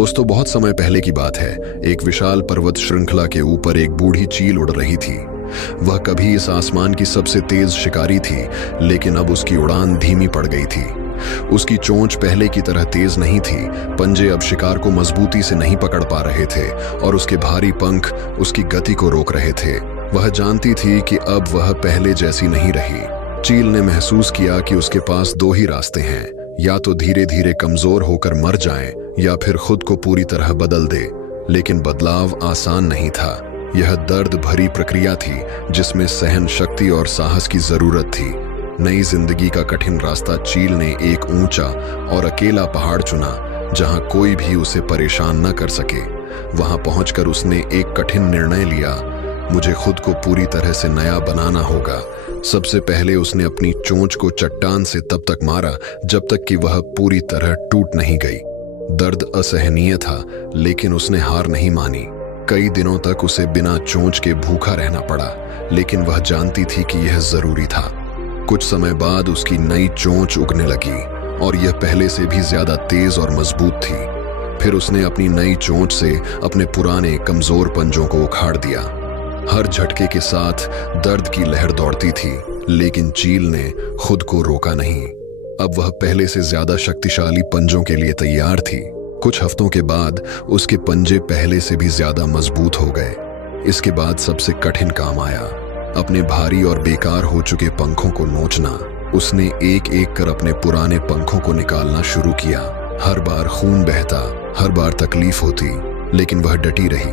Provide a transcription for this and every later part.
दोस्तों, बहुत समय पहले की बात है। एक विशाल पर्वत श्रृंखला के ऊपर एक बूढ़ी चील उड़ रही थी। वह कभी इस आसमान की सबसे तेज शिकारी थी, लेकिन अब उसकी उड़ान धीमी पड़ गई थी। उसकी चोंच पहले की तरह तेज नहीं थी, पंजे अब शिकार को मजबूती से नहीं पकड़ पा रहे थे और उसके भारी पंख उसकी गति को रोक रहे थे। वह जानती थी कि अब वह पहले जैसी नहीं रही। चील ने महसूस किया कि उसके पास दो ही रास्ते हैं, या तो धीरे धीरे कमजोर होकर मर जाए या फिर खुद को पूरी तरह बदल दे। लेकिन बदलाव आसान नहीं था। यह दर्द भरी प्रक्रिया थी जिसमें सहन शक्ति और साहस की जरूरत थी। नई जिंदगी का कठिन रास्ता चील ने एक ऊंचा और अकेला पहाड़ चुना, जहां कोई भी उसे परेशान न कर सके। वहां पहुंचकर उसने एक कठिन निर्णय लिया। मुझे खुद को पूरी तरह से नया बनाना होगा। सबसे पहले उसने अपनी चोंच को चट्टान से तब तक मारा जब तक कि वह पूरी तरह टूट नहीं गई। दर्द असहनीय था, लेकिन उसने हार नहीं मानी। कई दिनों तक उसे बिना चोंच के भूखा रहना पड़ा, लेकिन वह जानती थी कि यह जरूरी था। कुछ समय बाद उसकी नई चोंच उगने लगी और यह पहले से भी ज्यादा तेज और मजबूत थी। फिर उसने अपनी नई चोंच से अपने पुराने कमजोर पंजों को उखाड़ दिया। हर झटके के साथ दर्द की लहर दौड़ती थी, लेकिन चील ने खुद को रोका नहीं। अब वह पहले से ज्यादा शक्तिशाली पंजों के लिए तैयार थी। कुछ हफ्तों के बाद उसके पंजे पहले से भी ज्यादा मजबूत हो गए। इसके बाद सबसे कठिन काम आया, अपने भारी और बेकार हो चुके पंखों को नोचना। उसने एक एक कर अपने पुराने पंखों को निकालना शुरू किया। हर बार खून बहता, हर बार तकलीफ होती, लेकिन वह डटी रही।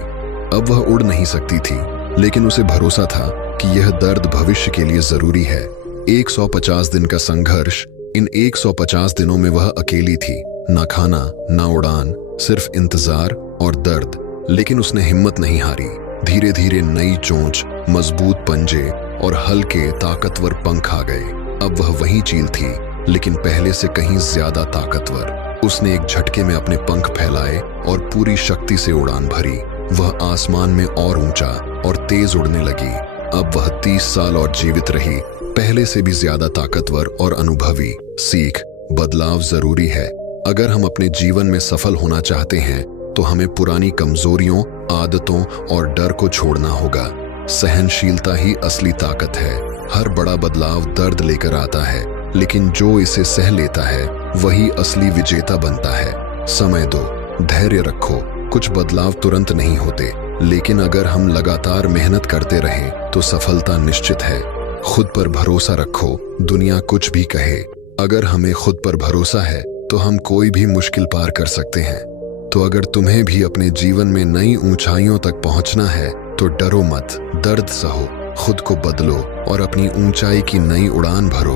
अब वह उड़ नहीं सकती थी, लेकिन उसे भरोसा था कि यह दर्द भविष्य के लिए जरूरी है। 150 दिन का संघर्ष। इन 150 दिनों में वह अकेली थी, ना खाना, ना उड़ान, सिर्फ इंतजार और दर्द। लेकिन उसने हिम्मत नहीं हारी। धीरे धीरे नई चोंच, मजबूत पंजे और हल्के ताकतवर पंख आ गए। अब वह वही चील थी, लेकिन पहले से कहीं ज्यादा ताकतवर। उसने एक झटके में अपने पंख फैलाए और पूरी शक्ति से उड़ान भरी। वह आसमान में और ऊंचा और तेज उड़ने लगी। अब वह 30 साल और जीवित रही, पहले से भी ज्यादा ताकतवर और अनुभवी। सीख: बदलाव जरूरी है। अगर हम अपने जीवन में सफल होना चाहते हैं तो हमें पुरानी कमजोरियों, आदतों और डर को छोड़ना होगा। सहनशीलता ही असली ताकत है। हर बड़ा बदलाव दर्द लेकर आता है, लेकिन जो इसे सह लेता है वही असली विजेता बनता है। समय दो, धैर्य रखो। कुछ बदलाव तुरंत नहीं होते, लेकिन अगर हम लगातार मेहनत करते रहें तो सफलता निश्चित है। खुद पर भरोसा रखो, दुनिया कुछ भी कहे। अगर हमें खुद पर भरोसा है तो हम कोई भी मुश्किल पार कर सकते हैं। तो अगर तुम्हें भी अपने जीवन में नई ऊंचाइयों तक पहुंचना है तो डरो मत, दर्द सहो, खुद को बदलो और अपनी ऊंचाई की नई उड़ान भरो।